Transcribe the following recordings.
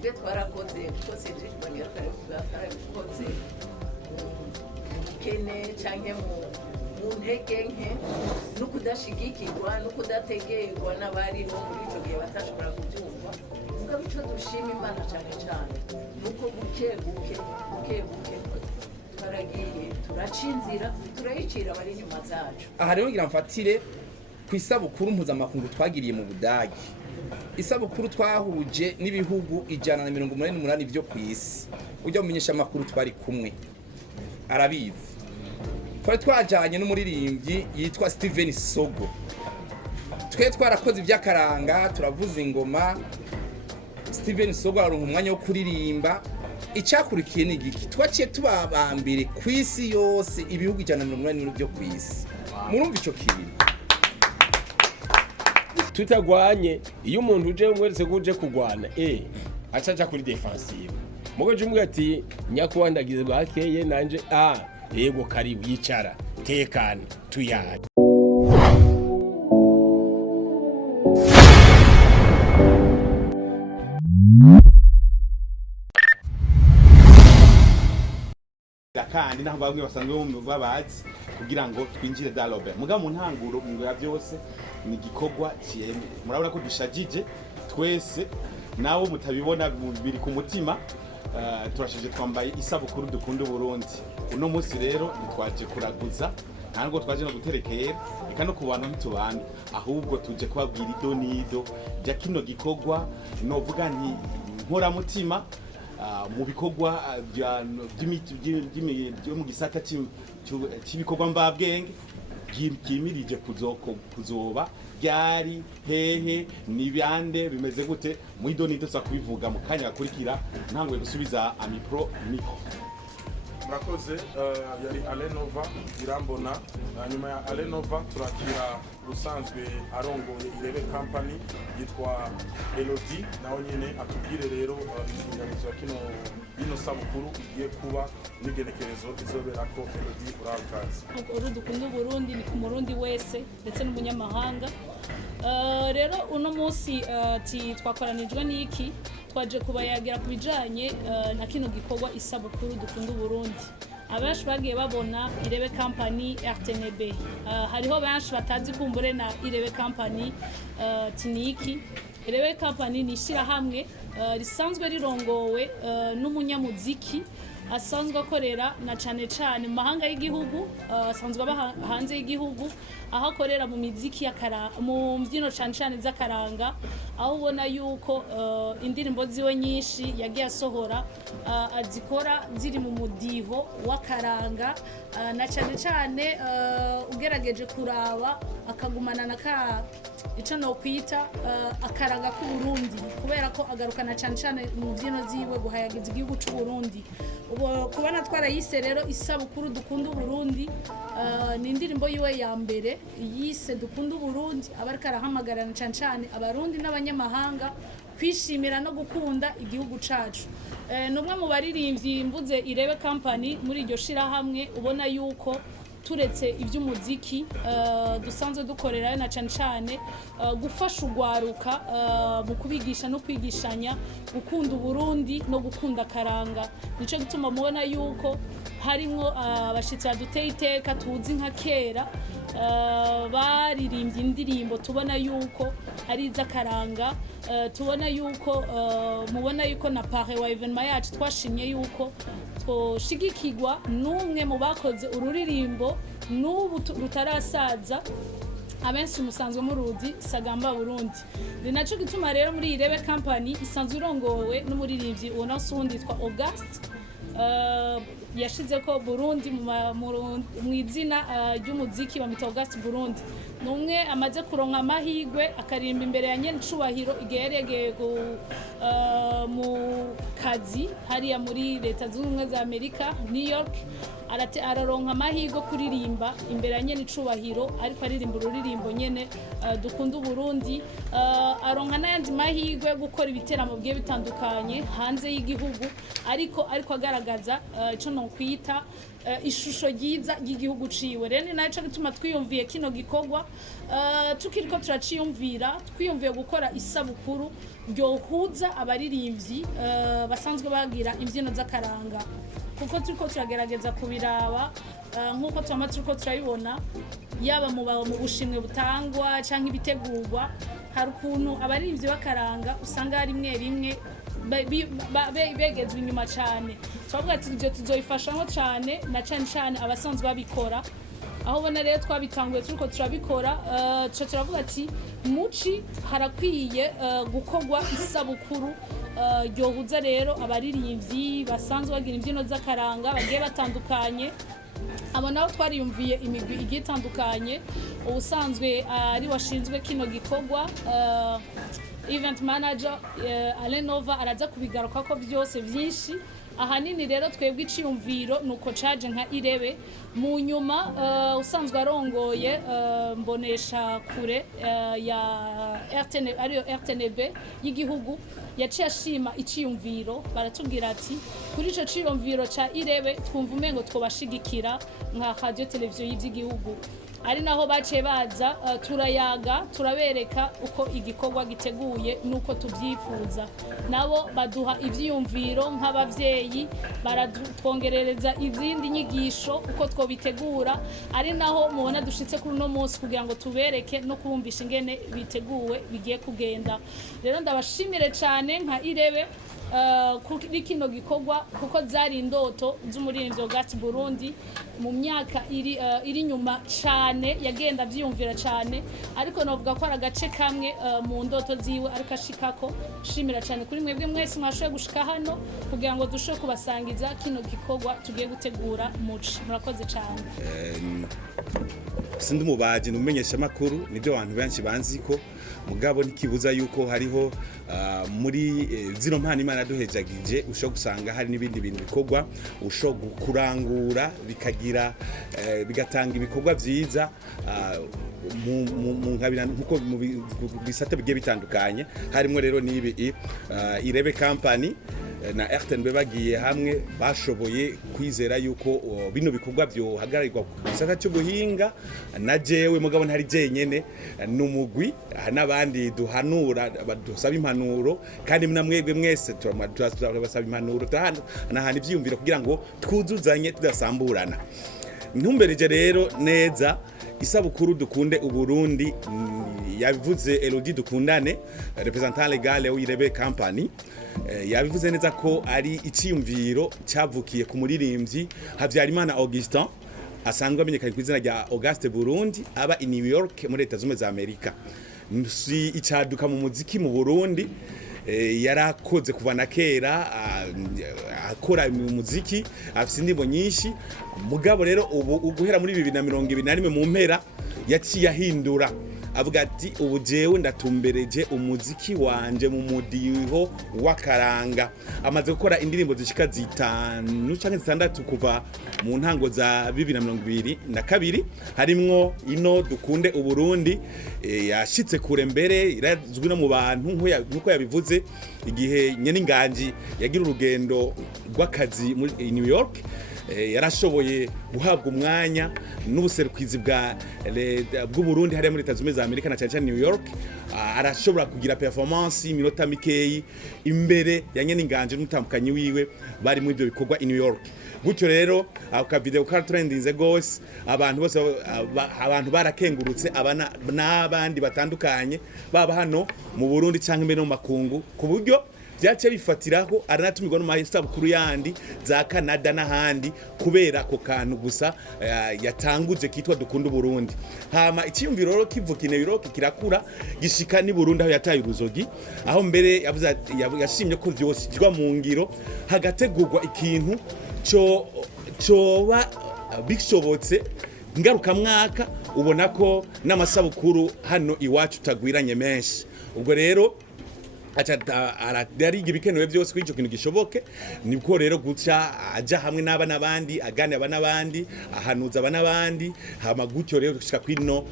twebwe twarakoze twose twarakoze kene canke mu ntege nke no kudashigikirwa no kudategerwa n'abariho muri ico gihe batashobora kubyumva mugabo ico dushima Imana cyane cyane nuko buke twaragiye turacinzira turayicira abari inyuma zacu. Aha rero ngira mfatire ku isabukuru mpuzamakungu twagiriye mu Budagi. Isabukuru twahuje n'ibihugu 188 byo ku isi. Ujya mumenyesha amakuru twari kumwe arabizi. Twari twajanye n'umuririmbyi yitwa Steven Sogo. Twe twarakoze iby'akaranga turavuza ingoma. Steven Sogo aronka umwanya wo kuririmba. Icyakurikiye ni igiki twaciye tubabambire ku isi yose ibihugu 188 byo ku isi. Murumva ico kintu tutagwanye iyo umuntu uje umweretse kuje kugwana acaja kuri defensive mugo jumwe ati nyakuwandagize bakeye nanje yego karibu yicara tekane tuyaje kandi naho bamwe basanzwe babazi kugira ngo twinjire dialogue muga mu ntanguro ngo ya byose ni gikorwa cyeme murabona ko dushagije twese nawo mutabibona biri ku mutima turashije twambaye isabukuru dukunda Burundi uno munsi rero nitwaje kuraguza ntango twaje no guterekera eka no kubantu ntitubane ahubwo tuje kubabwira idonido bya kino gikorwa novuga nti nkora mutima mu bikorwa byo mu gisata cy'ibikorwa mbabwenge kimirije kuzoba byari hehe nibande bimeze gute mu idoni dusa kubivuga mu kanya gakurikira ntangwe gusubiza amipro miko. Murakoze yari Alenova irambona nyuma ya Alenova turakira usanzwe arongoye irebe company yitwa Elodie naho nyene atubwire rero inganizo kino sabukuru igiye kuba n'igenekerezo izobera ko Elodie urakaza. Dukunda Burundi ni ku Murundi wese ndetse n'umunyamahanga. Rero uno munsi twakoranijwe n'iki twaje kubayagira kubijanye na kino gikorwa isabukuru dukunda Burundi. Abenshi bagiye babona irebe company RTNB. Hariho benshi batazi kumbure na irebe company tiniki. Irebe company ni shirahamwe risanzwe rirongowe n'umunyamuziki asanzwe akorera na cane mu mahanga y'igihugu asanzwe hanze y'igihugu aho akorera mu miziki mu mbyino cane z'akaranga aho ubona yuko indirimbo ziwe nyinshi yagiye asohora azikora ziri mu mudiho w'akaranga na cane ugerageje kuraba akagumana na ico no kwita akaranga ku Burundi kubera ko agarukana cane mu mbyino ziwe guhayagiza igihugu c'u Burundi. Ubo kubana twarayise rero isabukuru dukunda Burundi ni indirimbo yiwe ya mbere yise dukunda Burundi abarika arahamagarana cane abarundi n'abanyamahanga kwishimira no gukunda igihugu cacu. Numwe mu baririmbyi mvuze irebe company muri iryo shirahamwe ubona yuko turetse iby'umuziki dusanzwe dukorera na cane gufasha ugwaruka mu kubigisha no kwigishanya gukunda Burundi no gukunda karanga. Nico gituma mubona yuko harimo abashitsi baduteye iteka tuzi nka kera baririmbye indirimbo tubona yuko ari iz'akaranga tubona yuko mubona yuko na pare wa evenement yacu twashimye yuko shigikirwa n'umwe mu bakoze ururirimbo n'ubu rutarasaza abenshi musanzwe muruzi Sagamba Burundi. Ni naco gituma rero muri irebe company isanzwe irongowe n'umuririmbyi ubona sundi yitwa August yashize ko Burundi mu izina ry'umuziki bamita August Burundi. Numwe amaze kuronka amahigwe akarimba imbere ya nyene cubahiro igerege mu kazi hariya muri leta z'ubumwe za Amerika New York araronka amahigwe kuririmba imbere ya nyene cubahiro ariko aririmba ururirimbo nyene dukunda Burundi. Aronka n'ayandi mahigwe gukora ibiteramo bye bitandukanye hanze y'igihugu ariko agaragaza ico no kwita ishusho ryiza y'igihugu ciwe. Rero ni naco gituma twiyumviye kino gikorwa tukiriko turaciyumvira, twiyumviye gukora isabukuru ryohuza abaririmbyi basanzwe bagira imbyino z'akaranga, kuko turiko turagerageza kubiraba nk'uko twama turiko turabibona, yaba mu bushimwe butangwa canke ibitegurwa, hari ukuntu abaririmbyi b'akaranga usanga hari rimwe begezwe inyuma cyane. Twavuga ati ibyo tuzoyifashamo cyane na cyane abasanzwe babikora, aho ubona rero twabitanguye turiko turabikora. Turavuga ati muci harakwiye gukorwa isabukuru ryohuza rero abaririmbyi basanzwe bagira imbyino z'akaranga bagiye batandukanye. Abo nabo twariyumviye imigwi igiye itandukanye, ubusanzwe ari washinzwe kino gikorwa event manager Alenova araza kubigaruka ko byose byinshi. Ahanini rero twebwe iciyumviro nuko caje nka irebe mu nyuma usanzwe arongoye mbonesha kure ya RTNB y'igihugu yaciye ashima iciyumviro, baratubwira ati kuri ico ciyumviro ca irebe twumva umengo twobashigikira nka radio televiziyo y'igihugu. Ari naho baciye baza turayaga, turabereka uko igikorwa giteguye nuko tubyifuza. Nabo baduha ivyiyumviro nk'abavyeyi, baratwongerereza izindi nyigisho uko twobitegura. Ari naho mubona dushitse kuri no munsi kugira ngo tubereke no kubumvisha ingene biteguwe bigiye kugenda. Rero ndabashimire cyane nka irebe kuri kino gikorwa, kuko zari indoto z'umuririmbyi Hagati Burundi mu myaka iri nyuma cyane, yagenda byiyumvira cyane, ariko navuga ko ari agace kamwe mu ndoto ziwe ariko ashikako. Shimira cyane kuri mwebwe mwese mwashoboye gushika hano kugira ngo dushobore kubasangiza kino gikorwa tugiye gutegura muci. Murakoze cyane. Sindi umubaji numenyesha makuru nibyo abantu benshi banzi ko mugabo nikibuza yuko hariho muri zino mpano Imana duhejagije usho gusanga hari nibindi bintu bikorwa usho kurangura bikagira bigatanga ibikorwa byiza mu nkabira nkuko mu bisate bigiye bitandukanye. Harimo rero nibi irebe company na RTNB bagiye hamwe bashoboye kwizera yuko bino bikorwa byo hagarirwa ku gisata cy'ubuhinga. Na jewe mugabo ntari jenyene n'umugwi n'abandi duhanura badusaba impanuro, kandi namwebwe mwese turabasaba impanuro nahandi ivyiyumviro kugira ngo twuzuzanye tudasamburana. Ntumbereje rero neza isabukuru dukunde Uburundi, yabivuze Elodie dukundane representant legal w'irebe company, yabivuze neza ko ari iciyumviro cyavukiye ku muririmbyi Habyarimana Augustin asanzwe amenyekanye ku izina rya Auguste Burundi, aba i New York muri Leta Zunze za Amerika. Si icaduka mu muziki mu Burundi, yarakoze kuva na kera akora umuziki, afite indirimbo nyinshi. Mugabo rero ubu guhera muri 2021 mu mpera yaciye ahindura, avuga ati ubu jewe ndatumbereje umuziki wanje mu mudiho w'akaranga. Amaze gukora indirimbo zishika 5 canke 6 kuva mu ntango za 2022, harimwo ino dukunde Uburundi yashitse kure mbere, irazwi no mu bantu nkuko yabivuze igihe nyene inganji yagira urugendo rw'akazi muri New York. Yarashoboye guhabwa umwanya n'ubuserukizi bw'u Burundi hariya muri Leta Zunze za Amerika na cyane New York. Arashobora kugira performance iminota mikeyi imbere ya nyene inganje n'umutambukanyi wiwe bari muri ibyo bikorwa i New York. Gutyo rero aka video ka trendinze gose, abantu bose abantu barakengurutse n'abandi batandukanye baba hano mu Burundi cyangwa imbere no makungu, ku buryo byace bifatiraho aranatumirwa no mahesabukuru yandi za Canada n'ahandi kubera ko kantu gusa yatanguje kitwa dukunda Burundi. Hama icyumviro rero kivuka New York kirakura gishika ni Burundi aho yataye uruzogi, aho mbere yavuze yashimye ko byose jwa mu ngiro hagategurwa ikintu coba bishobotse ngaruka mwaka. Ubona ko n'amasabukuru hano iwacu tagwiranye menshi, ubwo rero ari ibikenewe byose kuri icyo kintu gishoboke. Nibwo rero guca aja hamwe n'abandi agane n'abandi ahanuza n'abandi, hama gutyo rero gushika kwino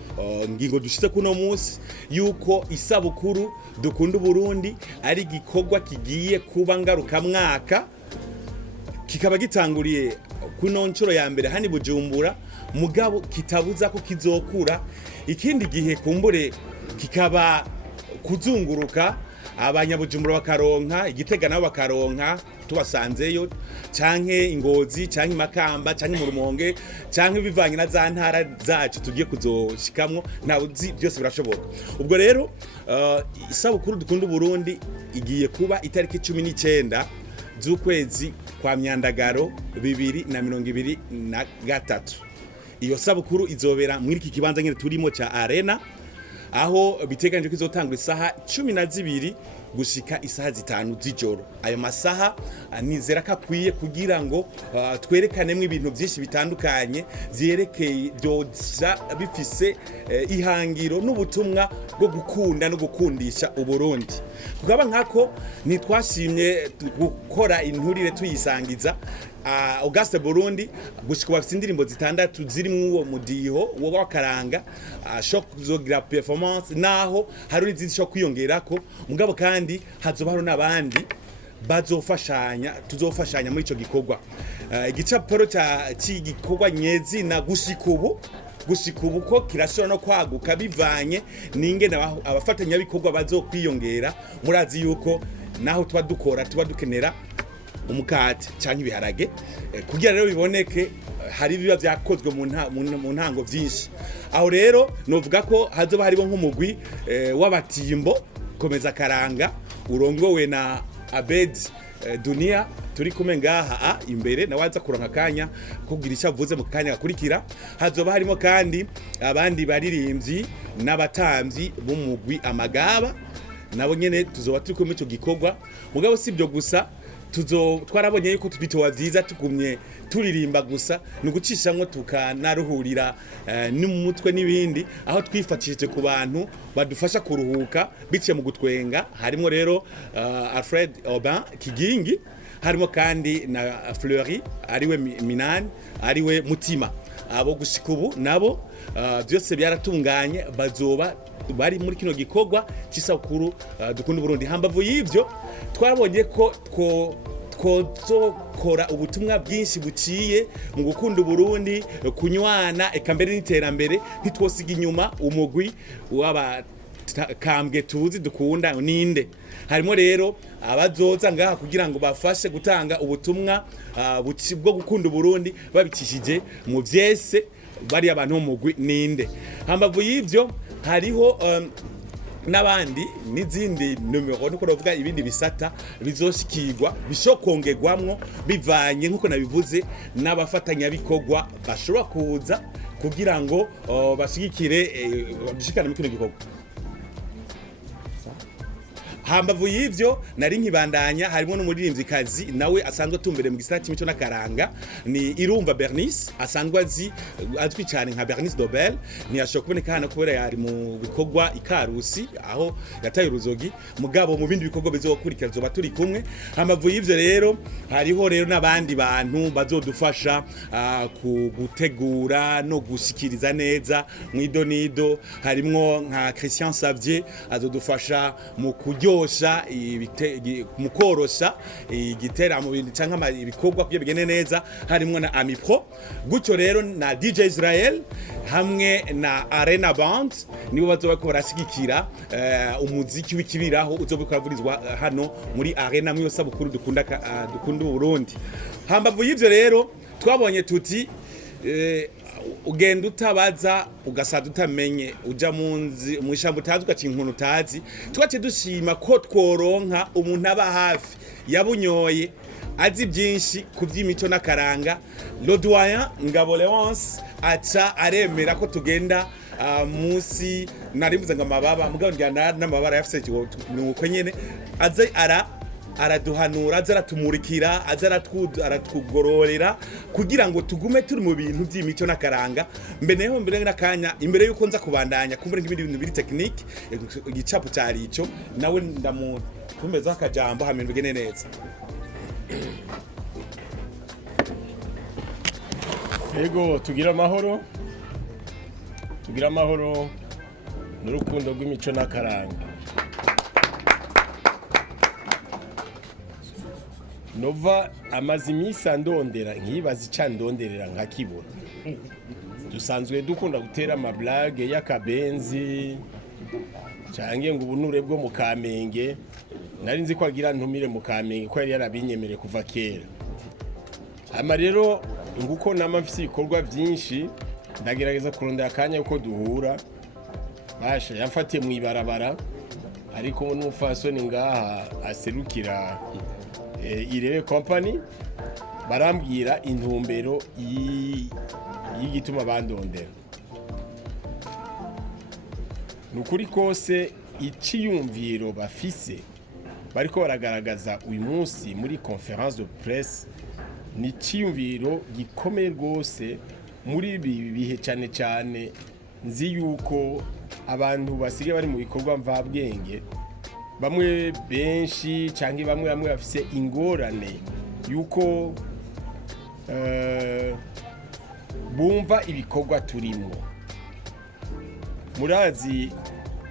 ngingo dushitse kuno munsi yuko isabukuru dukunda Burundi ari gikorwa kigiye kuba ngaruka mwaka, kikaba gitanguriye kuno nshuro ya mbere hani Bujumbura mugabo kitabuza ko kizokura ikindi gihe kumbure kikaba kuzunguruka abanyabujumbura bakaronka Igitega nabo bakaronka tubasanzeyo canke Ingozi canke Makamba canke mu Rumonge canke bivanye na za ntara zacu tugiye kuzoshikamwo ntabuzi byose birashoboka ubwo rero isabukuru dukunda Burundi igiye kuba itariki 19 z'ukwezi kwa Myandagaro 2023 iyo sabukuru izobera muri iki kibanza nyine turimo ca Arena aho biteganijwe ko izotangura isaha 12 gushika isaha 5 z'ijoro ayo masaha nizera ko akwiye kugira ngo twerekanemo ibintu byinshi bitandukanye vyerekeye byoza bifise ihangiro n'ubutumwa bwo gukunda no gukundisha Uburundi kugaba nkako nitwashimye gukora inturire tuyisangiza Auguste Burundi gushika bafite indirimbo zitandatu zirimwo uwo mudiho wo Akaranga shock zogira performance naho hari izindi shock kwiyongerako mugabo kandi hazoba n'abandi tuzofashanya muri ico gikorwa igicaporo cy'igikorwa nyezi na gushika ubu ko kirashobora no kwaguka bivanye n'ingene abafatanya bikorwa bazokwiyongera murazi yuko naho tuba dukenera umukate cyangwa ibiharage kugira rero biboneke hari biba byakozwe mu ntango byinshi aho rero novuga ko hazoba haribo nk'umugwi w'abatimbo komeza Akaranga urongowe na Abed Dunia turi kumwe ngaha imbere nawaza kuronka kanya kugira icyavuze mu kanya gakurikira hazoba harimo kandi abandi baririmbyi n'abatamvyi b'umugwi Amagaba nabo nyene tuzoba turi kumwe ico gikorwa mugabo sibyo gusa twarabonye yuko tubitowa vyiza tugumye turirimba gusa nugucishamwe tukanaruhurira n'umutwe n'ibindi aho twifatishije ku bantu badufasha kuruhuka biciye mu gutwenga harimo rero Alfred Aubin Kigingi harimo kandi na Fleury ariwe Minani ariwe Mutima abo gushika ubu nabo byose byaratunganye bazoba bari muri kino gikorwa cy'isabukuru dukunda Burundi hambavu y'ivyo twabonye ko twozokora ubutumwa bwinshi buciye mu gukunda Burundi kunywana eka mbere n'iterambere ntitwosiga inyuma umugwi w'abakambwe tuzi dukunda ninde harimo rero abazoza ngaha kugira ngo bafashe gutanga ubutumwa bwo gukunda Burundi babicishije mu vyese bari abantu b'umugwi ninde hambavu y'ivyo hariho n'abandi n'izindi numero nuko ravuga ibindi bisata bizoshikirwa bishokongegwamwo bivanye nkuko nabivuze n'abafatanya bikorwa bashobora kuza kugira ngo bashigikire bishikane mu kino gikorwa hambavu y'ivyo nari nkibandanya harimo n'umuririmvyikazi nawe asanzwe tumbere mu gisata cy'imico n'akaranga ni Irumva Bernice asanzwe azwi cyane nka Bernice Dobel ntiyashobora kuboneka hano kubera yari mu bikorwa ikarusi aho yataye uruzogi mugabo mu bindi bikorwa bizokurikira zoba turi kumwe hambavu y'ivyo rero hariho rero n'abandi bantu bazodufasha gutegura no gushikiriza neza mu idonido harimo nka Christian Xavier azodufasha mu kuryo mukorosha igitera mu bintu canka ibikorwa kugira bigene neza harimo na Amipro gutyo rero na DJ Israel hamwe na Arena Band nibo bazoba ko barashigikira umuziki w'ikibiraho uzobikora vurizwa hano muri Arena mu sabukuru dukunda Burundi hambavu y'ivyo rero twabonye tuti ugenda utabaza ugasada utamenye uja mu ishambo utazi ugaca inkunu utazi tugace dushima ko tworonka umuntu aba hafi yabunyoye azi byinshi ku by'imico n'akaranga le doyen Ngabo Leonce aca aremera ko tugenda musi narimbuza ngo amababa mugabo njyana n'amabara yafise nuko nyene aze araduhanura azaratumurikira aratugororera kugira ngo tugume turi mu bintu by'imico n'akaranga mbere n'akanya imbere yuko nza kubandanya kumbura nk'ibindi bintu biri technique igicapo cyari ico nawe ndamutumeza akajambo hamwe bigene neza Ego tugira amahoro n'urukundo rw'imico n'akaranga Nova amaze iminsi andondera nkibaza ica ndonderera nkakibura. Dusanzwe dukunda gutera amablage y'akabenzi cange ngo ubunure bwo mu Kamenge. Nari nzi ko agira ntumire mu Kamenge ko yari yarabinyemereye kuva kera. Ama rero nguko nama mfise ibikorwa byinshi ndagerageza kurondera akanya uko duhura. Basha yamfatiye mu ibarabara ariko n'umufasoni ngaha aserukira Irebe company barambwira intumbero y'igituma bandondera. Nukuri kose iciyumviro bafise bariko baragaragaza uyu munsi muri conference de presse ni iciyumviro gikomeye rwose muri ibi bihe cyane cyane nzi yuko abantu basigaye bari mu bikorwa mvabwenge bamwe benshi canke bamwe bafise ingorane yuko bumva ibikorwa turimo. Murazi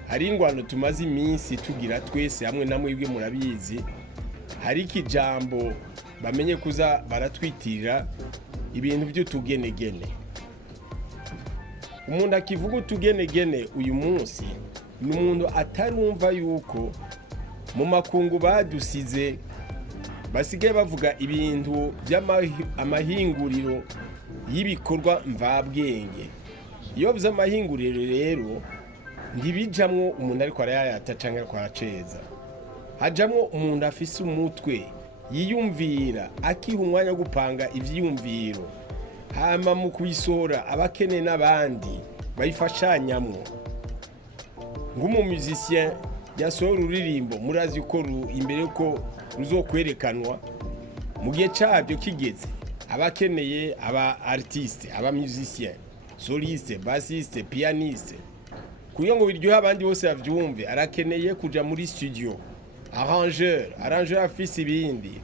hari ingwano tumaze iminsi tugira twese hamwe namwe ibwe murabizi, hari ikijambo bamenye kuza baratwitirira ibintu by'utugenegene. Umuntu akivuga utugenegene uyu munsi ni umuntu atanumva yuko mu makungu badusize basigaye bavuga ibintu by'amahinguriro y'ibikorwa mvabwenge. Iyo biza amahinguriro rero ntibijamwo umuntu ariko arayata canke ariko araceza, hajamwo umuntu afise umutwe yiyumvira akiha umwanya wo gupanga ivyiyumviro, hama mu kuyisohora abakene n'abandi bayifashanyamwo. Ngumu musicien yasohora uririmbo murazi uko imbere yuko ruzokwerekanwa mu gihe cyabyo kigeze abakeneye aba artiste, aba musicien, soliste, bassiste, pianiste, kugira ngo biryohe abandi bose bavyumve arakeneye kuja muri studio, arrangeur afise ibindi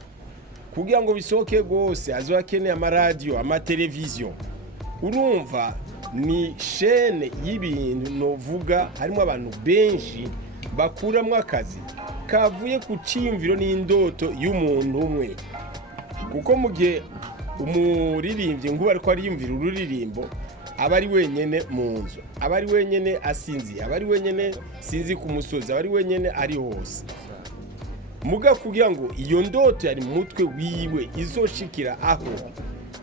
kugira ngo bisoke gose azokeneye amaradio, amateleviziyo. Urumva ni chaîne y'ibintu novuga harimo abantu benshi bakuramwo akazi kavuye ku ciyumviro n'indoto y'umuntu umwe. Kuko mu gihe umuririmbyi ngo ariko ariyumvira ururirimbo aba ari wenyene mu nzu, aba ari wenyene asinzi, aba ari wenyene sinzi ku musozi, aba ari wenyene ari hose. Muga kugira ngo iyo ndoto yari mu mutwe wiwe izoshikira aho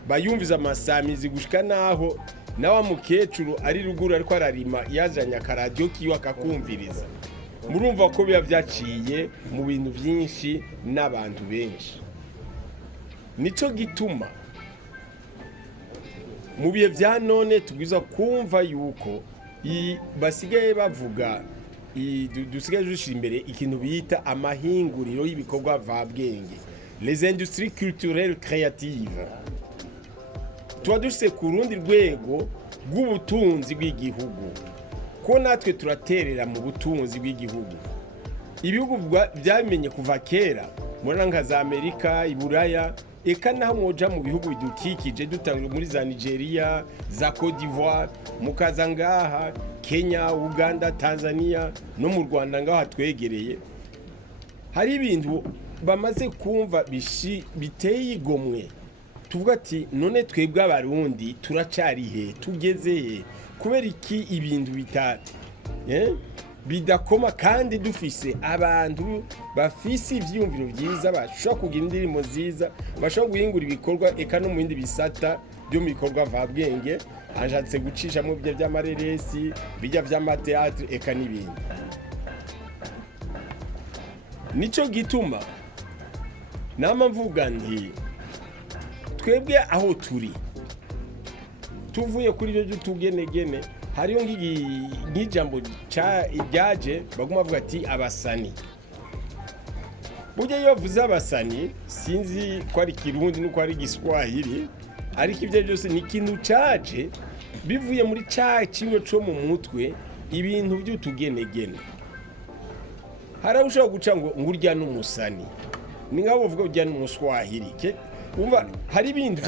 bayumviza amasamizi gushika naho na wa mukecuru ari ruguru ariko ararima yazanye akaradio kiwa akakumviriza. Murumva ko biba byaciye mu bintu byinshi n'abantu benshi. Nico gituma mu bihe bya none tubwiza kumva yuko basigaye bavuga dusigaye dushira imbere ikintu bita amahinguriro y'ibikorwa vabwenge, les industries culturelles créatives. Tuba dufise ku rundi rwego rw'ubutunzi bw'igihugu, ko natwe turaterera mu butunzi bw'igihugu. Ibihugu byamenye kuva kera muri nka za Amerika, Iburaya, eka naho mwoja mu bihugu bidukikije dutangwe muri za Nigeria, za Côte d'Ivoire, mukaza ngaha Kenya, Uganda, Tanzania no mu Rwanda ngaho hatwegereye. Hari ibintu bamaze kumva biteye igomwe. Tuvuga ati none twebwe abarundi turacari he, tugeze he, kubera iki ibintu bidakoma kandi dufise abantu bafise ivyumviro byiza bashobora kugira indirimbo nziza, bashobora guhingura ibikorwa eka no mu bindi bisata byo mu bikorwa vabwenge, anjatse gucisha mu byo by'amareresi, bijya by'amateatre eka n'ibindi. Nico gituma nama mvuga nti twebwe aho turi tuvuye kuri byo tugenegene, hariyo nk'ijambo ryaje baguma bavuga ati abasani. Burya iyo bavuze abasani sinzi ko ari Kirundi nuko ari Giswahili, ariko ibyo byose ni ikintu caje bivuye muri ciwe co mu mutwe, ibintu by'utugenegene. Harabusha guca ngo urya n'umusani, ni ngabo bavuga urya n'umuswahili. Umva hari ibintu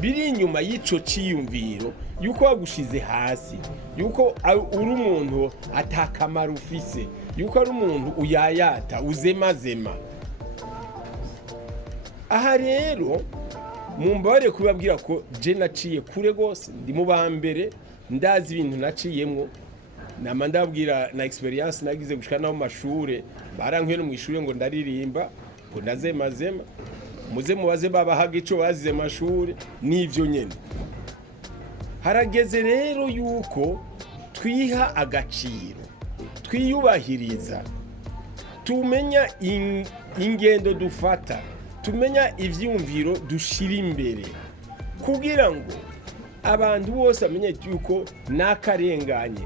biri inyuma y'ico ciyumviro yuko wagushize hasi, yuko uri umuntu atakamara ufise, yuko ari umuntu uyayata uzemazema. aha rero mumbare kubabwira ko je naciye kure gose ndi mu bambere ndazi ibintu naciyemwo nama ndabwira na experience nagize gushika naho mashure barankwe no mwishure ngo ndaririmba ngo ndazemazema muze mubaze baba hagico bazize mashure nivyo nyene harageze rero yuko twiha agaciro twiyubahiriza tumenya ingendo dufata tumenya ivyumviro dushira imbere kugira ngo abantu bose amenye yuko nakarenganye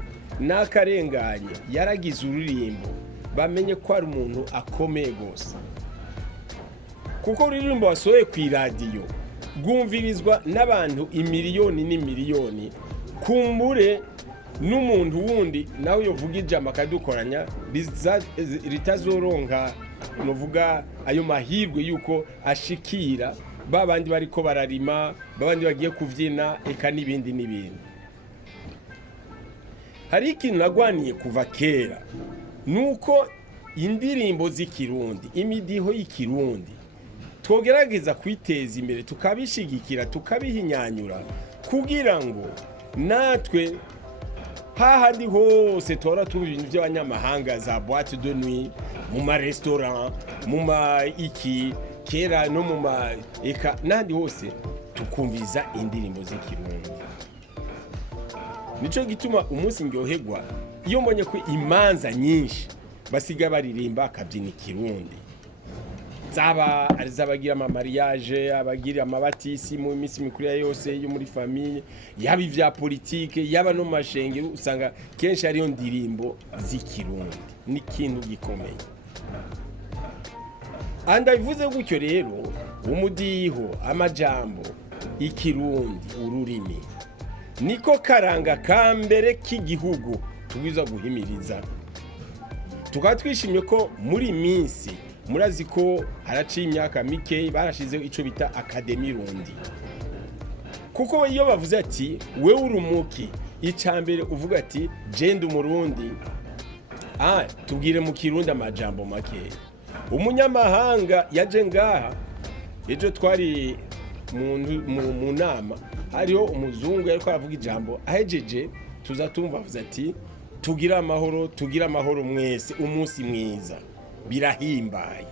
yaragize ururimbo bamenye ko ari umuntu akomeye gose kuko ururimbo wasohoye ku iradiyo rwumvirizwa n'abantu imiliyoni n'imiliyoni kumbure n'umuntu wundi nawe yovuga ijambo akadukoranya ritazoronka novuga ayo mahirwe yuko ashikira babandi bariko bararima babandi bagiye kuvyina eka n'ibindi hari ikintu nagwaniye kuva kera nuko indirimbo z'ikirundi imidiho y'ikirundi twogerageza kwiteza imbere tukabishigikira tukabihinyanyura kugira ngo natwe hahandi hose tora tuba ibintu by'abanyamahanga za boîte de nuit mu ma restaurant mu ma iki kera no mu ma eka nandi hose tukumviza indirimbo z'ikirundi nico gituma umunsi ngyoherwa iyo mbonye ko imanza nyinshi basiga baririmba akabyina ikirundi zaba arizabagira ama mariage abagira amabatisi mu minsi mikuru yose yo muri famille yaba ivya politique yaba no mashengero usanga kenshi ariyo ndirimbo z'ikirundi ni kintu gikomeye andabivuze gutyo rero umudiho amajambo ikirundi ururimi niko karanga kambere k'igihugu tubwiza guhimiriza tukatwishimye ko muri minsi murazi ko haraciye imyaka mike barashizeho ico bita Academy Rundi kuko iyo bavuze ati we urumuki icambere uvuga ati jende umurundi tubwire mu kirundi amajambo make umunyamahanga yaje ngaha ejo twari mu nama hariho umuzungu yariko aravuga ijambo ahejeje tuzatumva avuze ati tugira amahoro mwese umunsi mwiza birahimbaye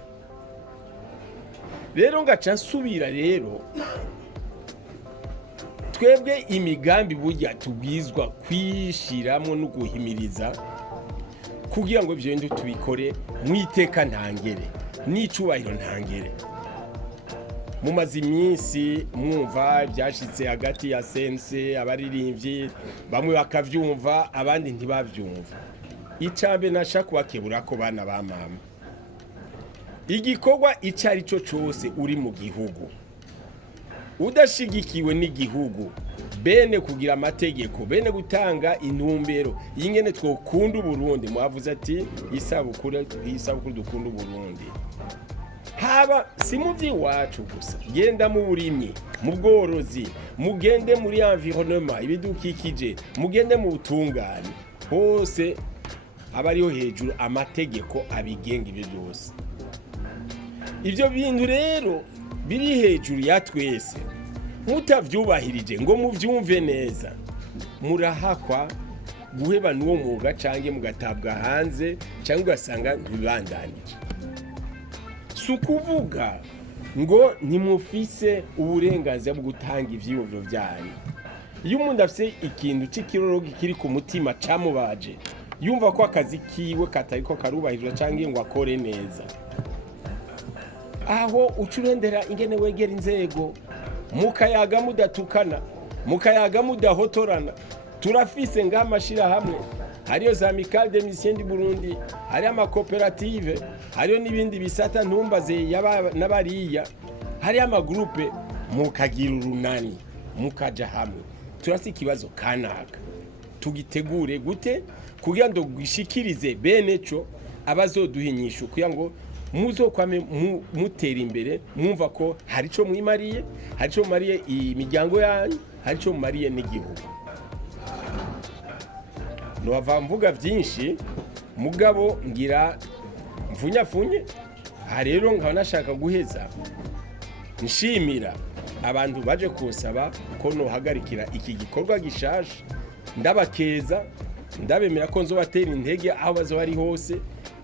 rero ngaca nsubira rero twebwe imigambi burya tubwizwa kwishiramo no guhimiriza kugira ngo ivyo bintu tubikore mwiteka ntangere n'icubahiro ntangere mumaze iminsi mwumva byashitse hagati ya sense abaririmbyi bamwe bakavyumva abandi ntibavyumva icambe nashaka kubakebura ko bana ba mama igikorwa icari cyo cyose uri mu gihugu udashigikiwe n'igihugu bene kugira amategeko bene gutanga intumbero y'ingene twokunda Burundi mwavuze ati isabukuru dukunda Burundi haba si mu by'iwacu gusa genda mu burimyi mu bworozi mugende muri environnement ibidukikije mugende mu butungane hose abariho hejuru amategeko abigenga ibyo byose ibyo bintu rero biri hejuru ya twese mutavyubahirije ngo muvyumve neza murahakwa guheba n'uwo mwuga canke mugatabwa hanze canke ugasanga ntibibandanije sukuvuga ngo ntimufise uburenganzira bwo gutanga ivyiyumviro byanyu iyo umuntu afise ikintu c'ikirorogi kiri ku mutima camubaje yumva ko akazi kiwe katariko karubahirizwa canke ngo akore neza aho ucurendera ingene wegera inzego mukayaga mudatukana mukayaga mudahotorana turafise ng'amashira hamwe hariyo za Amicale des Musiciens du Burundi hariyo amakoperative hariyo n'ibindi bisata ntumbaze n'abariya hariyo amagrupe mukagira urunani mukaja hamwe turasi ikibazo kanaka tugitegure gute kugira ngo gishikirize beneco abazoduhinyisha kugira ngo muzokwame mutera imbere mwumva ko hari ico mwimariye hari ico mariye imiryango yanyu hari ico mariye n'igihugu nova mvuga byinshi mugabo ngira mfunyafunye rero nkaba nashaka guheza nshimira abantu baje kusaba ko nohagarikira iki gikorwa gishaje, ndabakeza ndabemera ko nzobatera intege aho bazo bari hose,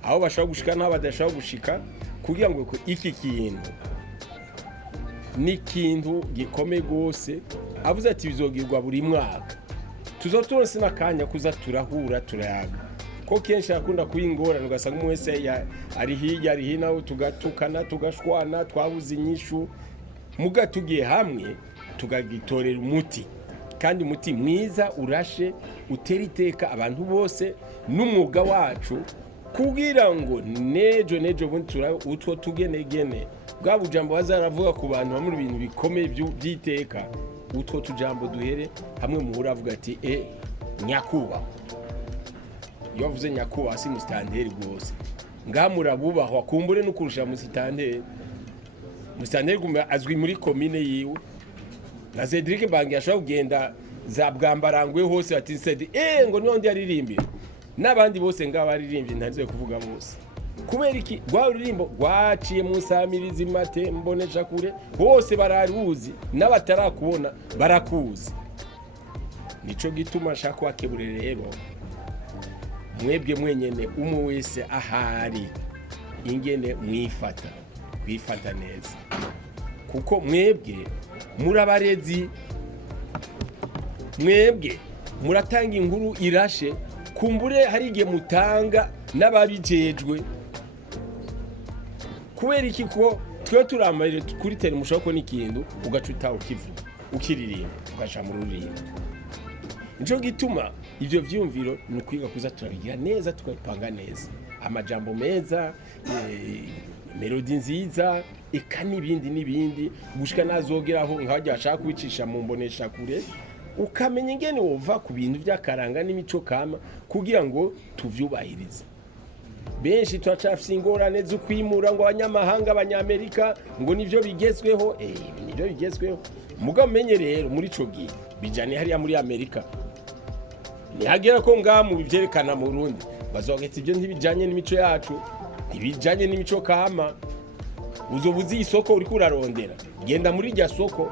aho bashaka gushika n'aho badashaka gushika, kugira ngo iki kintu ni kintu gikomeye gose. Avuze ati bizogirwa buri mwaka, tuzotonse n'akanya kuza turahura turayaga, ko kenshi akunda kwingorana ugasanga umwe wese ari hirya ari hino, tugatukana tugashwana, twabuze inyishu. Muga tugiye hamwe tugagitorera umuti, kandi umuti mwiza urashe utera iteka abantu bose n'umwuga wacu, kugira ngo nejo bundi utwo tugenegene bwa bujambo bazaravuga ku bantu bamuri ibintu bikomeye by'iteka, utwo tujambo duhere hamwe muhura avuga ati nyakubaho. Iyo avuze nyakubaho si musitanteri rwose, ngamurabubahwa kumbure no kurusha musitanteri. Musitanteri kumbe azwi muri komine yiwe, na Cedric Bangi yashobora kugenda za Bwambarangwe hose ati sedi ngo niyo ndi aririmbira, n'abandi bose ng'abaririmbye ntaziye kuvuga bose. Kubera iki rwa rurimbo rwaciye mu nsamirizi mate mbonesha kure hose bararuzi, n'abatarakubona barakuzi. Nico gituma nshaka kwakebure rero mwebwe mwenyene umwe wese ahari ingene kwifata neza, kuko mwebwe murabarezi, mwebwe muratanga inkuru irashe, kumbure hari igihe mutanga n'ababijejwe. Kubera iki ko twe turamarire kuri tele mushoko n'ikintu ugacuta ukivuga ukiririmba ugasha mu rurimbo. Nico gituma ivyo vyumviro ni kwiga kuza turabigira neza, tukapanga neza amajambo meza, melodi nziza, eka n'ibindi gushika nazogeraho nkajya ashaka kwicisha mu mbonesha kure, ukamenya ingene wova ku bintu by'akaranga n'imico kama kugira ngo tuvyubahirize. Benshi twacafise ingorane zo kwimura ngo abanyamahanga abanyamerika ngo nivyo bigezweho, nivyo bigezweho. Muga menye rero muri ico gihe bijane hariya muri Amerika, nihagera ko ngamu bivyerekana mu Burundi bazogeta ibyo ntibijanye n'imico yacu, ibijanye n'imico kama. Uzobuzi isoko uri kurarondera, genda muri rya soko,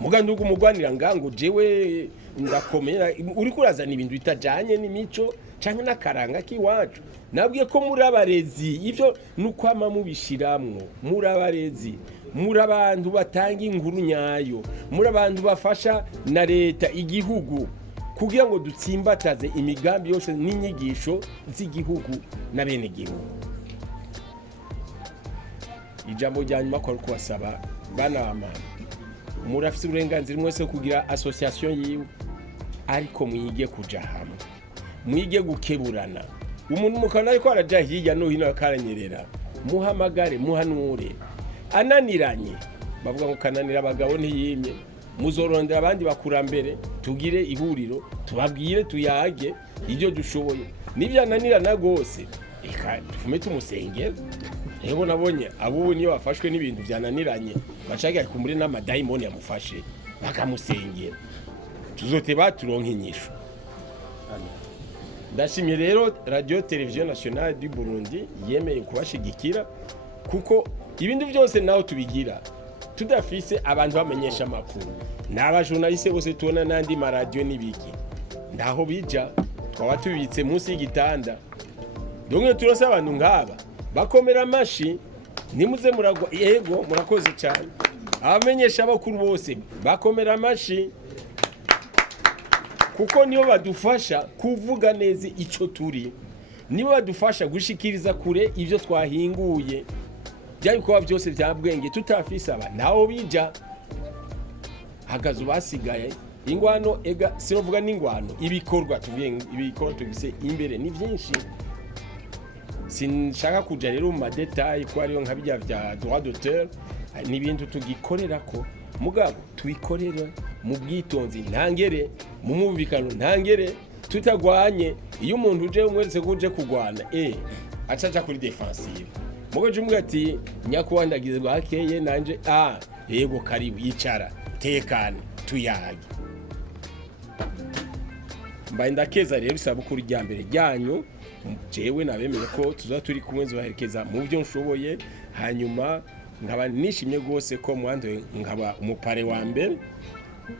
muga ndugu mugwanira ngango jewe ndakomera uri kurazana ibintu bitajanye n'imico canke n'akaranga kiwacu. Nabwiye ko muri abarezi ivyo nukwama mubishiramwo, muri abarezi, muri abantu batanga inkuru nyayo, muri abantu bafasha na leta igihugu kugira ngo dutsimbataze imigambi yose n'inyigisho z'igihugu na bene gihugu. Ijambo rya nyuma ko kubasaba bana bamana, murafise uburenganzira mwese kugira association yiwe, ariko mwige kuja hamwe, mwige gukeburana. Umuntu mukana ariko araja hirya no hino akaranyerera, muhamagare muhanure. Ananiranye bavuga ngo kananira abagabo ntiyimye, muzorondera abandi bakurambere, tugire ihuriro, tubabwire tuyage ibyo dushoboye. Nibyananirana gose eka tufume tumusengera. Ego nabonye abubu niyo bafashwe n'ibintu byananiranye, bashaka kumure n'amadayimoni yamufashe bakamusengera, tuzoteba turonka inyisho. Ndashimye rero Radio Television Nationale du Burundi yemeye kubashigikira, kuko ibintu byose naho tubigira tudafise abantu bamenyesha makuru, n'aba journaliste bose tubona nandi ma radio nibiki ndaho bija twaba tubitse munsi y'igitanda. Donge turose abantu ngaba bakomera amashi, nimuze muragwa yego murakoze cyane. Abamenyesha bakuru bose bakomera amashi, kuko niyo badufasha kuvuga neza ico turi, niyo badufasha gushikiriza kure ivyo twahinguye. Byabikoba byose byabwenge tutafise aba naho bija hagazu basigaye. Ingwano ega sinovuga n'ingwano, ibikorwa tugise imbere ni byinshi. Sinshaka kuja rero mu madetail ko ariyo nkabijya vya droit d'auteur, n'ibintu tugikorera ko mugabo tubikorera mu bwitonzi ntangere, mu mubikano ntangere, tutagwanye. Iyo umuntu uje umweretse ko uje kugwana acaca kuri defensive, mugoje umwe ati nyakuwandagize bwakeye nanje yego karibu yicara tekane tuyage. Mbaye ndakeza rero isabukuru rya mbere ryanyu, jewe nabemeye ko tuza turi kumwe nzobaherekeza mu byo nshoboye, hanyuma nkaba nishimye rwose ko mwanduye nkaba umupare wa mbere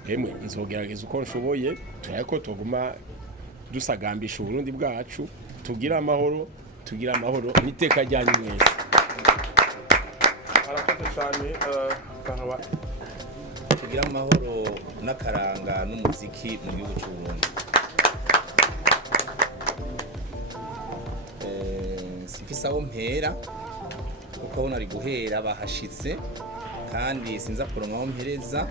emwe nzogerageza uko nshoboye ariko tuguma dusagambisha Burundi bwacu tugira amahoro n'iteka ryanyu mwese. arakoze cyane kakaba tugira amahoro n'akaranga n'umuziki mu gihugu cy'u Burundi. Simfise aho mpera kuko nari guhera bahashitse kandi sinza kuronka aho mpereza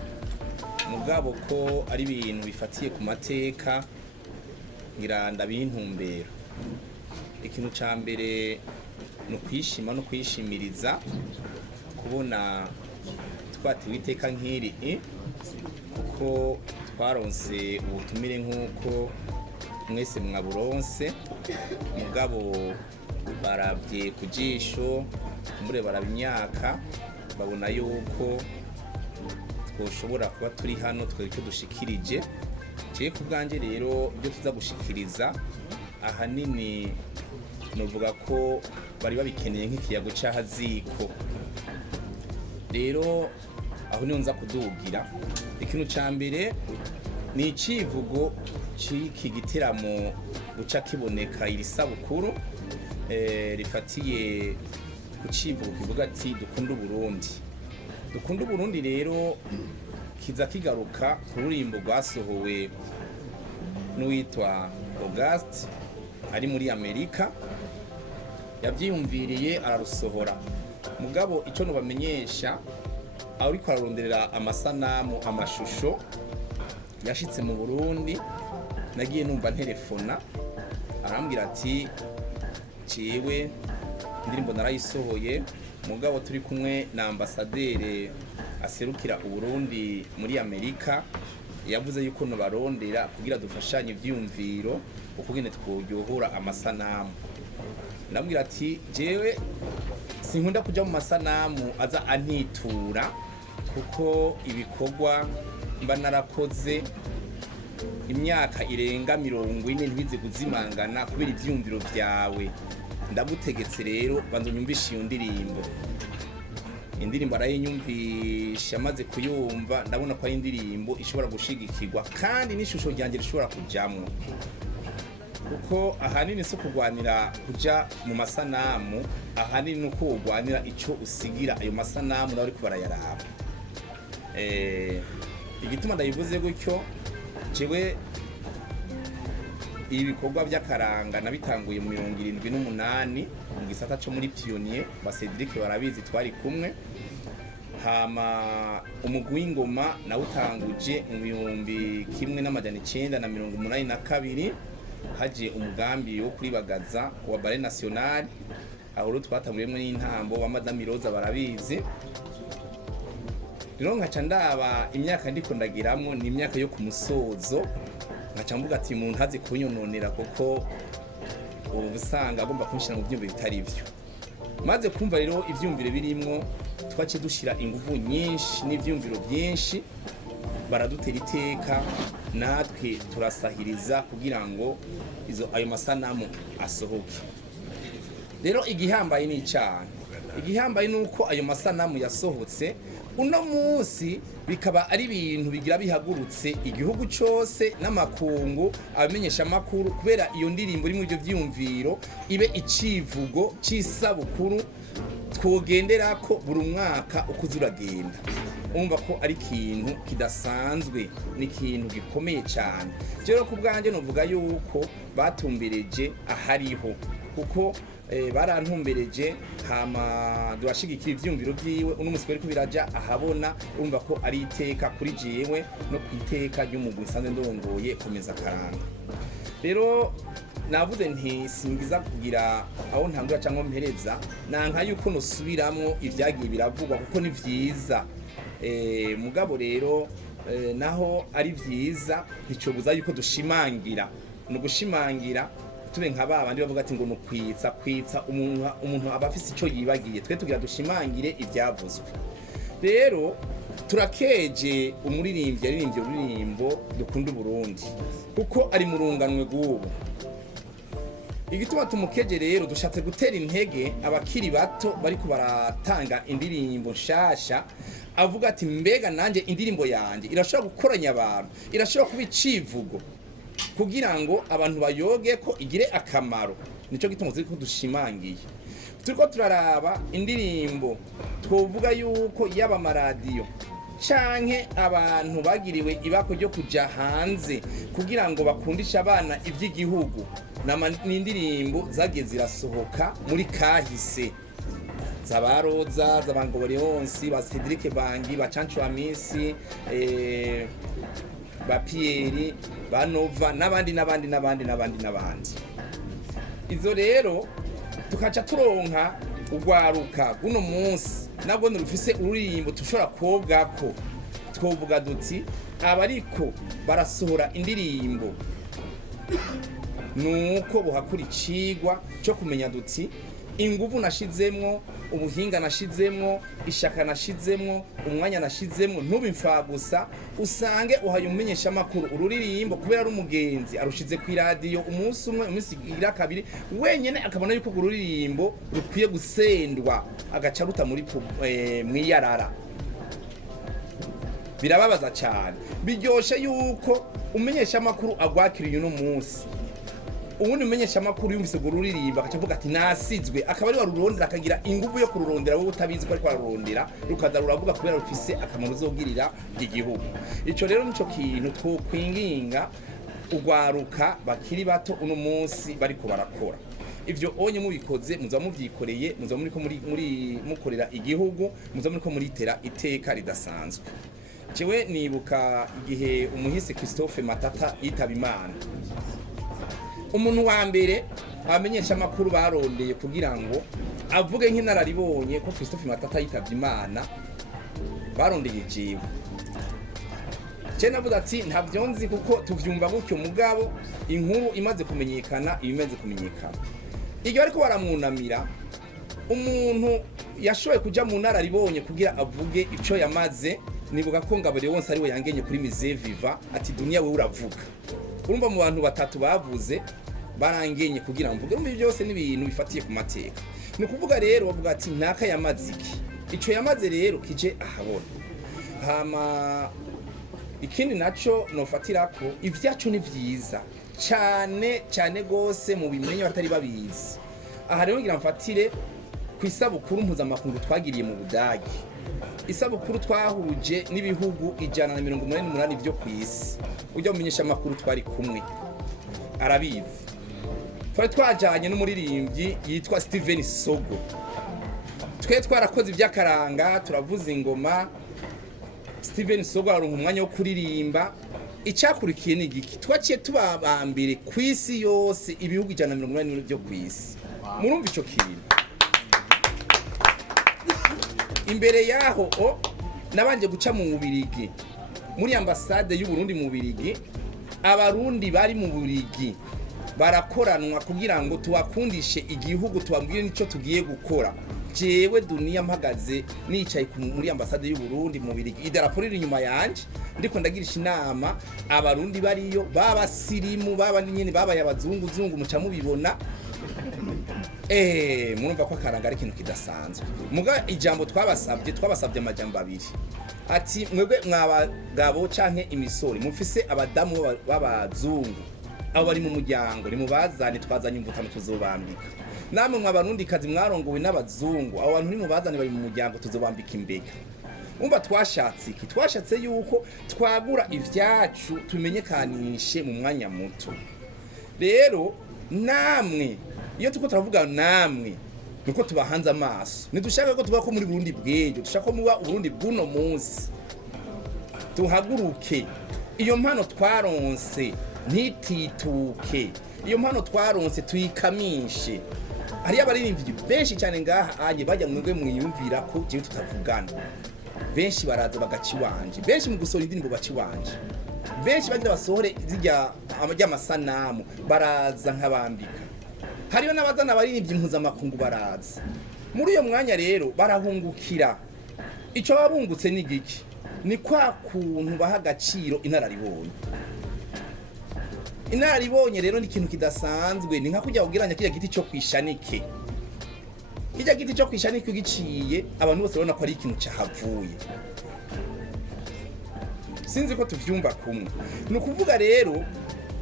mugabo ko ari ibintu bifatiye ku mateka ngira ndabintumbero. Ikintu ca mbere no kwishima no kwishimiriza kubona twatiwe iteka nk'iri kuko twaronse ubutumire nk'uko mwese mwaburonse mugabo barabye ku jisho mbure barabimyaka babona yuko twoshobora kuba turi hano twari icyo dushikirije cye ku bwanjye rero ibyo tuza gushikiriza ahanini novuga ko bari babikeneye nk'ikiyago cy'ahaziko rero aho niho nza kudugira. Ikintu ca mbere ni icivugo c'iki gitaramo guca kiboneka iri sabukuru rifatiye ku civugo kivuga ati dukunda Uburundi rero kiza kigaruka ku rurimbo rwasohowe n'uwitwa August ari muri Amerika yavyiyumviriye ararusohora mugabo ico no bamenyesha aho ariko araronderera amasanamu amashusho yashitse mu Burundi nagiye numva telefona arambwira ati ciwe indirimbo narayisohoye mugabo turi kumwe na ambasaderi aserukira Uburundi muri Amerika yavuze yuko no barondera kugira dufashanye ivyumviro ukugene twuryohora amasanamu. Ndabwira ati jewe sinkunda kuja mu masanamu aza antitura kuko ibikorwa mba narakoze imyaka irenga 40 ntibize kuzimangana kubera ivyumviro vyawe. Ndagutegetse rero bandunyumvisha iyo indirimbo arayinyumvisha maze kuyumva ndabona ko ari indirimbo ishobora gushigikirwa kandi n'ishusho ryanje rishobora kujamwo kuko ahanini so kugwanira kuja mu masanamu ahanini nuko ugwanira ico usigira ayo masanamu nawe ariko barayaraba. Igituma ndayivuze gutyo jewe ibikorwa by'akaranga nabitanguye mu 78 mu gisata cyo muri Pionnier ba Cedric barabizi twari kumwe hama umugwi w'ingoma nawutanguje mu 1982 haje umugambi wo kuribagaza wa Ballet National aho twatanguyemo n'intambo wa Madame Roza barabizi rero nkaca ndaba imyaka ndiko ndagiramwo ni imyaka yo ku musozo nkaca mvuga ati mu ntazi kunyononera kuko ubusanga agomba kunshira mu byumviro bitari byo maze kumva rero ivyumviro birimwo twace dushira ingufu nyinshi n'ivyumviro byinshi baradutera iteka natwe turasahiriza kugira ngo ayo masanamu asohoke. Rero igihambaye ni cyane igihambaye nuko ayo masanamu yasohotse uno munsi bikaba ari ibintu bigira bihagurutse igihugu cyose n'amakungu abamenyesha makuru kubera iyo ndirimbo iri mu byo vyumviro ibe icivugo c'isabukuru twogendera ko buri mwaka ukuzuragenda umva ko ari ikintu kidasanzwe ni ikintu gikomeye cyane. Rero ku bwanjye novuga yuko batumbereje ahariho kuko barantumbereje hama duashigikira ivyumviro byiwe uno musiko ariko biraja ahabona urumva ko ari iteka kuri jewe no kwiteka ry'umugwi sanze ndongoye komeza Akaranga. Rero navuze nti singiza kugira aho ntangura cyangwa mpereza nanka yuko nosubiramwo ivyagiye biravugwa kuko ni vyiza mugabo rero naho ari vyiza nticobuza yuko dushimangira no gushimangira tube nka babandi bavuga ati ngo no kwitsa umuntu abafise ico yibagiye twe tugira dushimangire ivyavuzwe. Rero turakeje umuririmbyi yaririmbye ururimbo dukunda Burundi kuko ari mu runganwe gubu igituma tumukeje rero dushatse gutera intege abakiri bato bariko baratanga indirimbo nshasha avuga ati mbega nanje indirimbo yanje irashobora gukoranya abantu, irashobora kuba icivugo kugira ngo abantu bayoge ko igire akamaro. Nico gituma ziko dushimangiye turiko turaraba indirimbo twovuga yuko yaba amaradiyo canke abantu bagiriwe ibako ryo kuja hanze kugira ngo bakundishe abana ivy'igihugu n'indirimbo zagiye zirasohoka muri kahise zabaroza zabangoborionsi ba Cedric Bangi ba Cancu Amisi ba Pierre Banova n'abandi. Izo rero tukaca turonka ugwaruka guno munsi nabwo nurufise ururirimbo tushobora kobwako twovuga duti abariko barasohora indirimbo nuko buhakura icigwa cyo kumenya duti inguvu nashizemwo, ubuhinga nashizemwo, ishaka nashizemwo, umwanya nashizemwo ntubimfa gusa usange uhaye umenyesha makuru ururirimbo kubera ari umugenzi arushize ku radio umunsi umwe umunsi ira kabiri wenyene akabona yuko ururirimbo rukwiye gusendwa agaca ruta muri mwiyarara. Birababaza cyane biryoshe yuko umenyesha makuru agwakiriye uno munsi ubundi umenyesha makuru yumvise gururirimba akavuga ati nasizwe akaba ari warurondera akagira inguvu yo kururondera wowe utabizi ko ari kwarurondera rukaza ruravuga kubera rufise akamaro uzogirira igihugu. Ico rero nico kintu twokwinginga ugwaruka bakiri bato uno munsi bariko barakora ivyo onye mubikoze muza muvyikoreye muza muri mukorera igihugu muza muri ko muritera iteka ridasanzwe. Jewe nibuka igihe umuhisi Christophe Matata yitaba Imana, umuntu wa mbere abamenyesha makuru barondeye kugira ngo avuge nk'inararibonye ko Christophe Matata yitavye Imana barondeye jiwe. Je navuga ati ntavyo nzi kuko tuvyumva gutyo mugabo inkuru imaze kumenyekana ibimaze kumenyekana. Iyo ariko baramwunamira umuntu yashoye kuja mu nararibonye kugira avuge ico yamaze. Nibuka ko ngabere wonse ari we yangenye kuri Mise Viva ati dunia we uravuga. Urumva mu bantu batatu bavuze barangenye kugira mvuge mu byose n'ibintu bifatiye ku mateka. Ni kuvuga rero bavuga ati ntaka yamaziki. Ico yamaze rero kije ahabona. Hama ikindi naco nofatirako ivyacu ni vyiza cyane gose mu bimenye batari babizi. Aha rero ngira mfatire kwisabukuru mpuzamakungu twagiriye mu Budagi. Isabukuru twahuje n'ibihugu 188 byo kwisi. Ujya mumenyesha makuru twari kumwe arabizi. Twari twajanye n'umuririmbyi yitwa Steven Sogo. Twe twarakoze iby'akaranga turavuza ingoma. Steven Sogo aronka umwanya wo kuririmba. Icyakurikiye ni giki twaciye tubabambere kwisi yose ibihugu 188 byo kwisi. Murumva ico kintu. Imbere yaho nabanje guca mu Bubiligi muri ambassade y'u Burundi mu Bubiligi. Abarundi bari mu Bubiligi barakoranwa kugira ngo tuwakundishe igihugu tubabwire nico tugiye gukora. Jewe dunia mpagaze nicaye muri ambassade y'u Burundi mu Bubiligi, idarapo riri inyuma yanje ndiko ndagirisha inama abarundi bariyo baba sirimu baba nyene baba yabazungu muca mubibona. Murumva ko Akaranga ari ikintu kidasanzwe. Muga ijambo twabasabye amajambo abiri. Ati mwebwe mwabagabo canke imisori mufise abadamu b'abazungu abo bari mu muryango nimubazane twazanye imvutano tuzobambika. Namwe mwabarundi kazi mwarongowe n'abazungu abo bantu nimubazane bari mu muryango tuzobambika imbega. Umva twashatse iki? Twashatse yuko twagura ivyacu tumenyekanishe mu mwanya muto. Rero namwe iyo tuko turavuga namwe nuko tubahanze amaso nidushaka ko tuba ko muri Burundi bwejo dushaka ko muba Burundi bwuno munsi tuhaguruke. Iyo mpano twaronse ntitituke, iyo mpano twaronse tuyikamishe. Hari abaririmbyi benshi cyane ngaha anye bajya mwebwe mwiyumvira ko jewe tutavugana. Benshi baraza bagaci wanje, benshi mu gusora indirimbo baci wanje, benshi bagira basohore zijya amasanamu baraza nkabambika. Hariyo n'abazana baririmbyi mpuzamakungu baraza. Muri iyo mwanya rero barahungukira. Ico babungutse ni giki? Ni kwa kuntu baha agaciro inararibonye. inararibonye rero ni ikintu kidasanzwe, ni nka kujya kugiranya kijya giti cyo kwishanike. Kijya giti cyo kwishanike giciye abantu bose babona ko ari ikintu cyahavuye. Sinzi ko tuvyumva kumwe. Ni ukuvuga rero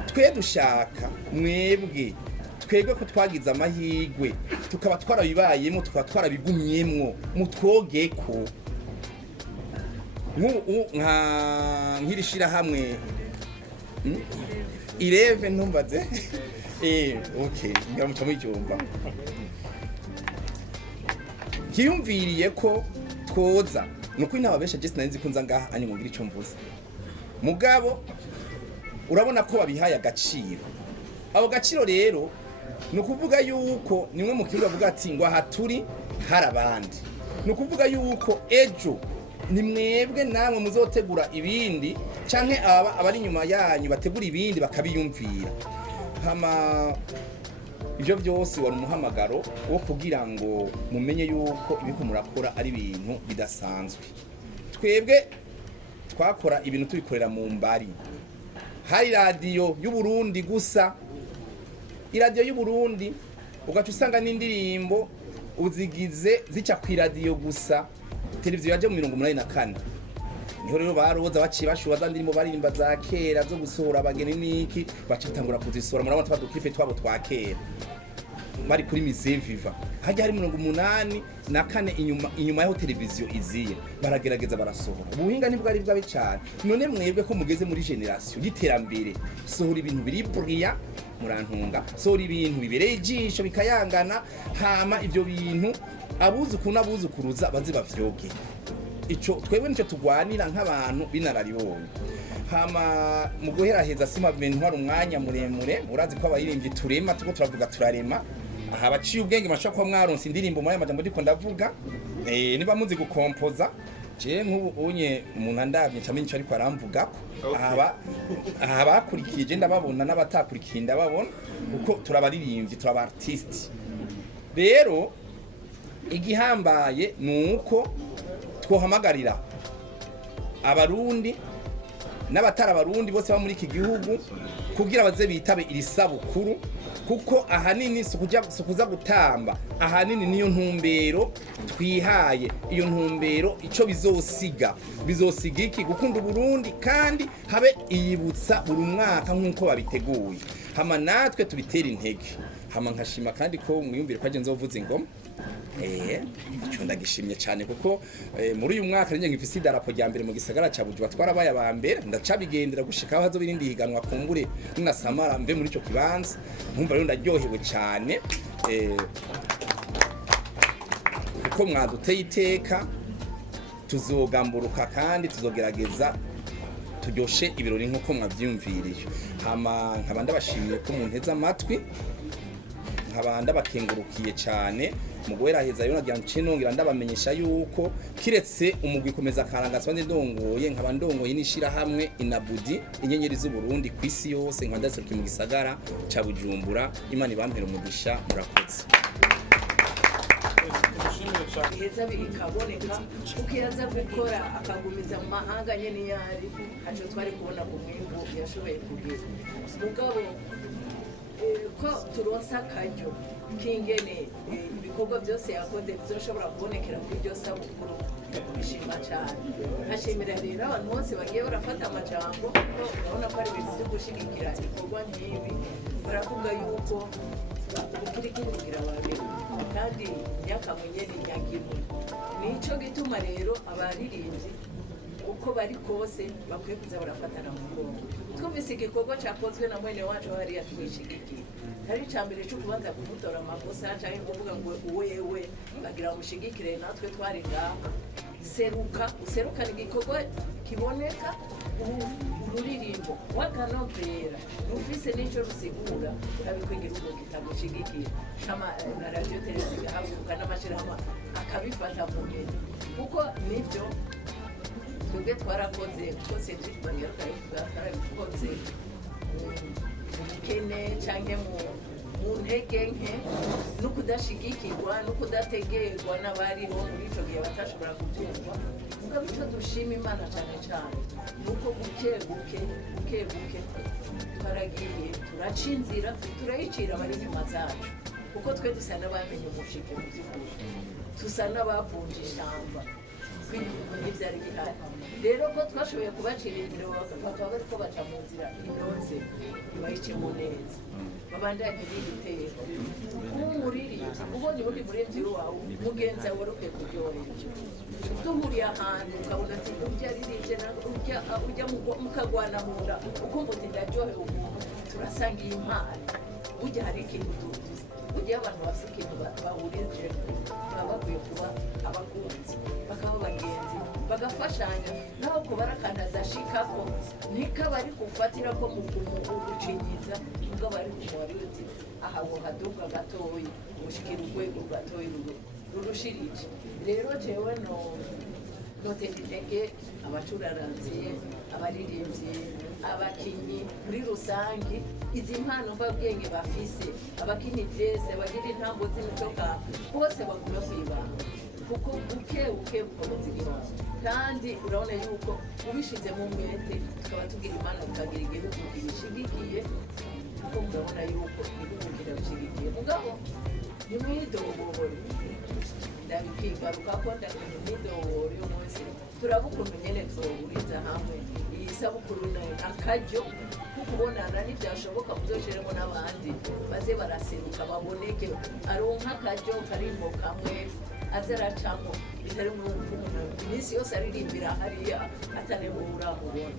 twe dushaka mwebwe twebwe ko twagize amahigwe tukaba twarabibayemo tukaba twarabigumyemwo mutwogeko nk'irishira hamwe ireve ntumbaze okay ngamuca mu cyumba kiyumviriye ko twoza nuko inababesha je sinanzi kunza ngaha ani ngira ico mvuze mugabo urabona ko babihaye agaciro abo gaciro rero nukuvuga yuko nimwe mu kiruga bavuga ati ngo aha turi harabandi nukuvuga yuko ejo ni mwebwe namwe muzotegura ibindi canke abari nyuma yanyu bategura ibindi bakabiyumvira hama ibyo byose wari umuhamagaro wo kugira ngo mumenye yuko ibiko murakora ari ibintu bidasanzwe twebwe twakora ibintu tubikorera mu mbari hari radio y'u Burundi gusa iradiyo y'u Burundi ugaca usanga n'indirimbo uzigize zica ku radio gusa televiziyo yaje mu 1984 niho rero baroza baciye bashubaza ndirimo baririmba za kera zo gusohora abageni niki bacatangura kuzisora murabona twadukife twabo twa kera bari kuri mise viva hajya hari 1984 inyuma yaho televiziyo iziye baragerageza barasohora ubuhinga ntibwari bwabe cyane none mwebwe ko mugeze muri generation y'iterambere sohora ibintu biri buriya murantunga sohora ibintu bibereye ijisho bikayangana hama ibyo bintu abuzukuruza bazi bavyoge ico twebwe nico tugwanira nk'abantu binararibonye hama mu guheraheza sima bintu hari umwanya muremure urazi ko abayirimbyi turema tuko turavuga turarema aha baciye ubwenge mashaka ko mwaronse indirimbo muri amajambo ndiko ndavuga niba muzi gukompoza je nk'ubu unye umuntu andavye cyamenye ico ariko aramvuga aha bakurikije ndababona n'abatakurikiye ndababona kuko turabaririmbyi turaba artist rero igihambaye nuko twohamagarira abarundi n'abatara abarundi bose ba muri iki gihugu kugira baze bitabe iri sabukuru kuko ahanini sukuza gutamba ahanini niyo ntumbero twihaye iyo ntumbero ico bizosiga iki gukunda Burundi kandi habe iyibutsa buri mwaka nkuko babiteguye hama natwe tubitera intege hama nkashima kandi ko mwiyumvire kwaje nzovuze ingoma ico ndagishimye cyane kuko muri uyu mwaka nje ngifise idarapo rya mbere mu gisagara ca Bujumbura twarabaye abambere ndacabigendera gushika aho hazo birindi higanwa kumbure ninasamara mve muri ico kibanza nkumva rero ndaryohewe cyane kuko mwaduteye iteka tuzogamburuka kandi tuzogerageza turyoshe ibirori nkuko mwavyumviriye hama nkabanda bashimiye ko munteza amatwi nkabanda bakengurukiye cyane mugweraheza yo nagira ncinongira ndabamenyesha yuko kiretse umugwi komeza Akaranga swande ndongoye nkaba ndongoye nishira hamwe inabudi inyenyeri z'u Burundi kwisi yose nkwandaseruka mu gisagara ca Bujumbura Imana ibampera umugisha murakoze heza bikaboneka ukiraza gukora akagumiza mu mahanga nyene yari haco twari kubona ku mwimbo yashoboye kugira mugabo ko turonsa akaryo kingene ibikorwa byose yakoze bizoshobora kubonekera kuri byo sabukuru bishima cyane hashimira rero abantu bose bagiye barafata amajambo ko urabona ko ari ibintu byo gushigikira ibikorwa nk'ibi baravuga yuko ukirikiri kugira babiri kandi yakamunye ni nyagimwe nico gituma rero abaririmbyi uko bari kose bakwiye kuza barafatana mu mugongo twumvise igikorwa cyakozwe na mwene wacu hariya twishigikiye hari icambere cyo kubanza kumutora amakosa cyangwa kuvuga ngo wewe bagira mushigikire natwe twari ngaha userukana igikorwa kiboneka ururirimbo wakanovera ufise n'icyo rusigura urabikwigira ubwo kitagushigikira kama na radio televiziyo havuka n'amashirahamwe akabifata mu ngendo kuko nivyo twebwe twarakoze twose twitwangira twarakoze kene canke mu ntege nke no kudashigikirwa no kudategerwa n'abariho muri ico gihe batashobora kubyumva mugabo icyo dushima imana cyane cyane nuko buke twaragiye turaca inzira turayicira abari inyuma zacu kuko twe dusa n'abamenye umushike mu by'ukuri dusa n'abavunja ishyamba ntibyari bihari rero ko twashoboye kubacira inzira bakaba bari ko baca mu nzira inoze ntibayicemo neza babandanye n'ibitero nk'umuririmbyi ubonye ubundi muririmbyi wawe mugenzi wawe wari ukwiye kuryohera duhuriye ahantu ukabona ati urya aririmbye ujya mukagwana mu nda ukumva uti ndaryohewe umuntu turasangiye impano burya hari ikintu tuzi burya abantu bafite ikintu bahurije baba bakwiye kuba abakunzi bakaba abagenzi bagafashanya naho kubara akantu adashikako ntikaba ari gufatira ko mu gucinyiza ubwo bari kumubari uti aha ngo haduka gatoyi gushikira urwego gatoyi rurushirije rero jewe notera intege abacuraranziye abaririmbyi abakinyi muri rusange izi mpano mbabwenge bafise abakinyi byese abagira intambo z'imicoka bose bagomba kwibanga kuko buke bukomeza igihugu kandi urabona yuko ubishizemo umwete tukaba tugira imana tukagira igihugu kibishigikiye kuko murabona yuko igihugu kirabishigikiye mugabo nimwidobore ndabikigaruka ko ndakunda imyidoboro yo munsi turaba ukuntu nyene twohuriza hamwe iyi sabukuru akaryo ko kubonana ntibyashoboka muzoshiremo n'abandi baze baraseruka baboneke aronka akaryo karimbo kamwe aze aracamo bitari mu iminsi yose aririmbira hariya atanemura mubona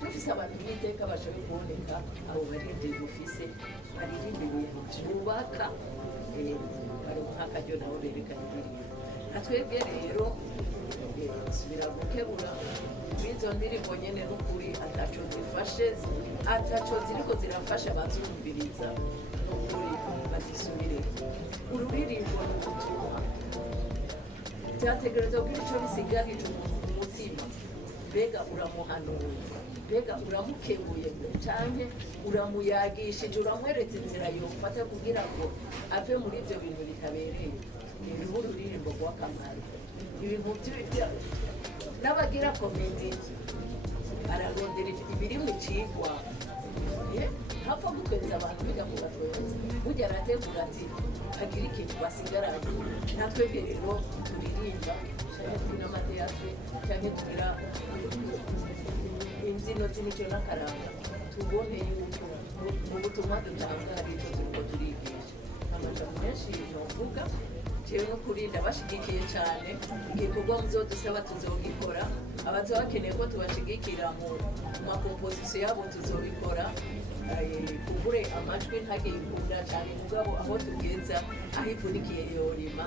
dufise abantu b'iteka bashoboye kuboneka abo baririmbyi dufise baririmba ibintu byubaka baronka akaryo nabo berekana indirimbo natwebwe rero subira gukebura izo ndirimbo nyene n'ukuri ataco zifashe ataco ziriko zirafasha bazumviriza n'ukuri bazisubire ururirimbo n'ubutumwa byategereza kugira ico bisigarije umuntu mu mutima mbega uramuhanura mbega uramukebuye canke uramuyagishije uramweretse inzira yofata kugira ngo ave muri ivyo bintu bitabereye niho ururirimbo rw'akamaro ibintu n'abagira komedi ararondera ibiri mu cigwa ntapfa gutwenza abantu biga mu batwenzi burya arategura ati hagira ikintu basigaranye natwebwe rero turirimba canke turi n'amateatre canke tugira imbyino z'imico n'akaranga tubone yuko mu butumwa dutanga hari ico turiko turigisha amajambo menshi novuga jewe n'ukuri ndabashigikiye cyane igikorwa muzodusaba tuzogikora abazoba bakeneye ko tubashigikira mu makomposisiyo yabo tuzobikora kugure amajwi ntagikunda cyane mugabo aho tugeza aho ivunikiye yorima